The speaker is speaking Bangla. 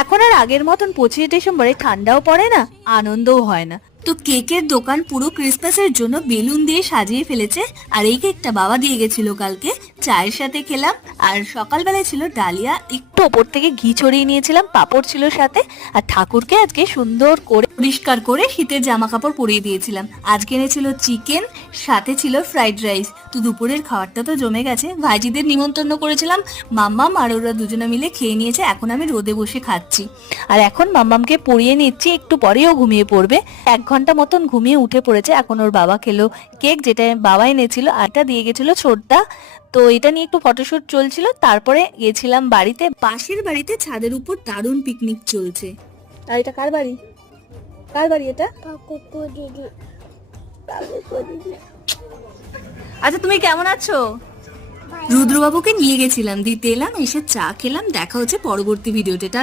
এখন আর আগের মতন 25 ডিসেম্বরে ঠান্ডাও পড়ে না, আনন্দও হয় না। তো কেকের দোকান পুরো ক্রিসমাসের জন্য বেলুন দিয়ে সাজিয়ে ফেলেছে। আর এই কেকটা বাবা দিয়ে গেছিল কালকে, চায়ের সাথে খেলাম। আর সকালবেলায় ছিল ডালিয়া, একটু ওপর থেকে ঘি ছড়িয়ে নিয়েছিলাম, পাঁপড় ছিল সাথে। আর ঠাকুরকে আজকে সুন্দর করে পরিষ্কার করে শীতের জামা কাপড় পরিয়ে দিয়েছিলাম। আজকে এনেছিল চিকেন, সাথে ছিল ফ্রাইড রাইস। তো দুপুরের খাবারটা তো জমে গেছে। ভাইজিদের নিমন্ত্রণ করেছিলাম, মাম্মাম আর ওরা দুজনে মিলে খেয়ে নিয়েছে। এখন আমি রোদে বসে খাচ্ছি। আর এখন মাম্মামকে পরিয়ে নিচ্ছি, একটু পরেও ঘুমিয়ে পড়বে। 1 ঘন্টা মতন ঘুমিয়ে উঠে পড়েছে। এখন ওর বাবা খেলো কেক, যেটা বাবা এনেছিল, আরটা দিয়ে গেছিল ছোটদা। তো এটা নিয়ে একটু ফটোশুট চলছিল। তারপরে গেছিলাম বাড়িতে, পাশের বাড়িতে ছাদের উপর দারুণ পিকনিক চলছে। আর এটা কার বাড়ি? কার বাড়ি এটা? আচ্ছা, তুমি কেমন আছো? রুদ্রবাবুকে নিয়ে গেছিলাম, দিতে এলাম, এসে চা খেলাম। দেখা হচ্ছে পরবর্তী ভিডিওতে। টাটা।